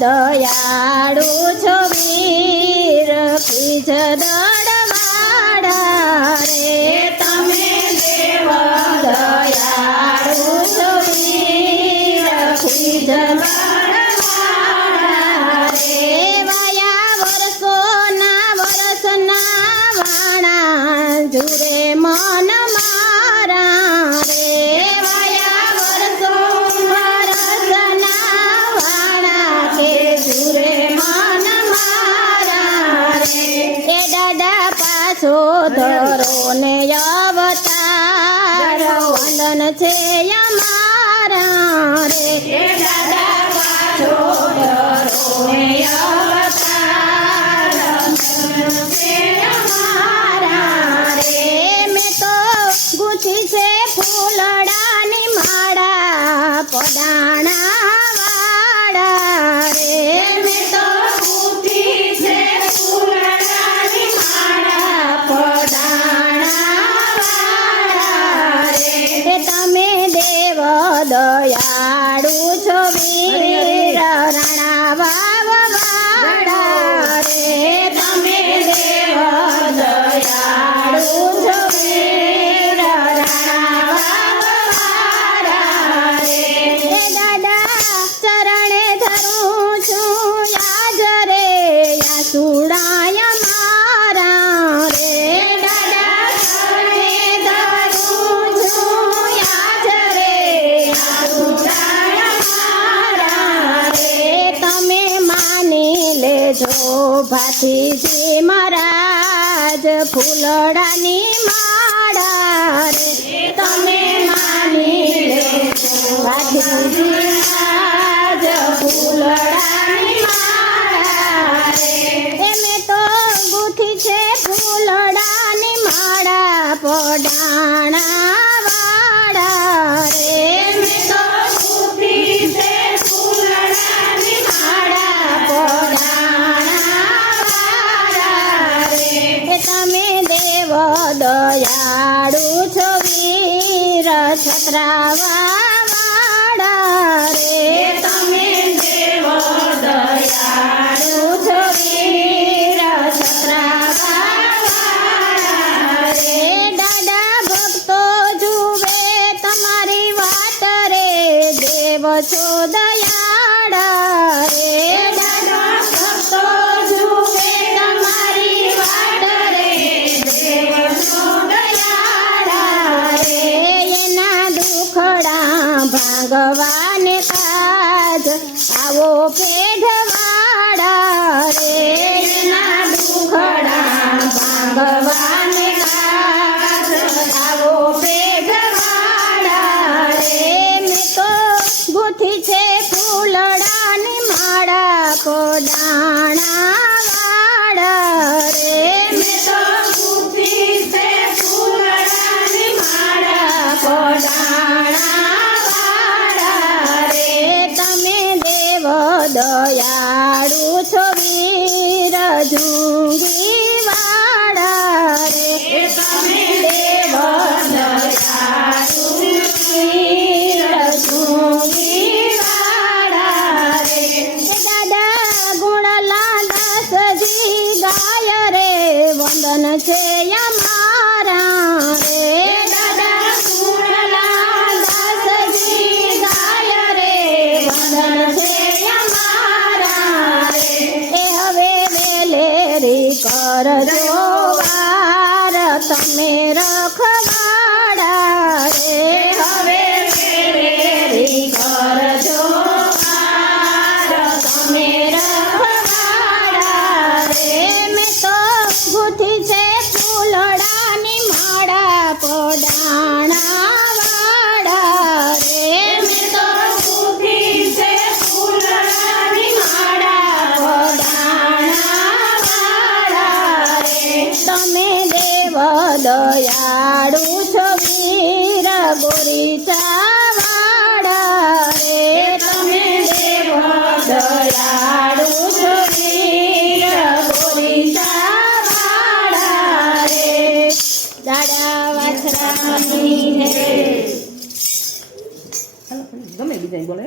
દયાળુ છો વીર ખીજ દળવાળા રે તમે દેવ દયાળુ છો વીર ખીજ દળવાળા રે વાયા વર્ષોના વર્ષના વાણા જુરે મન મારા રે વાયા વર્ષો વર્ષના વાણા કે જુરે મન મારા રે એ દાદા પાછો ધરો ને અવતાર વંદન છે અમારા રે એ દાદા પાછો ધરો ને અવતાર વંદન છે અમારા રે મેં તો ગુથી છે ફૂલડાની માળા પડાણા વાળા રે મેં તો ગુથી છે ફૂલડાની માળા પડાણા વાળા રે તમે દેવ દયાળુ છો વીર રાણા વાવ વાળા રે તમે દેવ દયાળુ છો વીર રાણા વાવ વાળા રે એ દાદા ચરણે ધરું છું યાદ રે યાસુડાય મારા રે દાદા ચરણે ધરું છું યાદ રે યાસુડાય મારા રે તમે માની લેજો ભાથીજી મહારાજ ફૂલડાની માળા રે તમે માની લેજો ભાથીજી મહારાજ ફૂલડાની માળા રે મેં તો ગુથી છે ફૂલડાની માળા પડાણા વાળા રે મેં તો ગુથી છે ફૂલડાની માળા પડાણા વાળા રે તમે દેવ દયાળુ છો વીર છત્રાવા વાળા રે તમે દેવ દયાળુ છો વીર છત્રાવા વાળા રે દાદા ભક્તો જુએ તમારી વાત રે દેવ છો દયાળા રે દાદા ભક્તો જુએ તમારી વાત રે દેવ છો દયાળા રે એના દુખડા ભાગવાને કાજ આવો પેઢવાળા રે એના દુખડા ભાગવાને કાજ આવો પેઢવાળા રે મેં તો ગુથી છે ફૂલડાની માળા પડાણા વાળા રે મેં તો ગુથી છે ફૂલડાની માળા પડાણા વાળા રે તમે દેવ દયાળુ છો વીર જુંગી વાળા રે તમે દેવ દયાળુ વીર જુંગી વાળા રે દાદા ગુણલા દાસજી ગાય રે વંદન છે અમારા રે દાદા ગુણલા દાસજી ગાય રે વંદન છે અમારા રે એ હવે વેલેરી કરજો વાર તમે રખવાડા રે હવે વેલેરી કરજો વાર તમે રખવાડા રે મેં તો ગુથી છે ફૂલડાની માળા પડાણા વાળા રે મેં તો ગુથી છે ફૂલડાની માળા પડાણા વાળા રે તમે દેવ દયાળુ છો વીર ગોરીચા વાળા રે તમે દેવ દયાળુ છો વીર ગોરીચા વાળા રે દાડા વાછરાની ગમે બીજા બોલે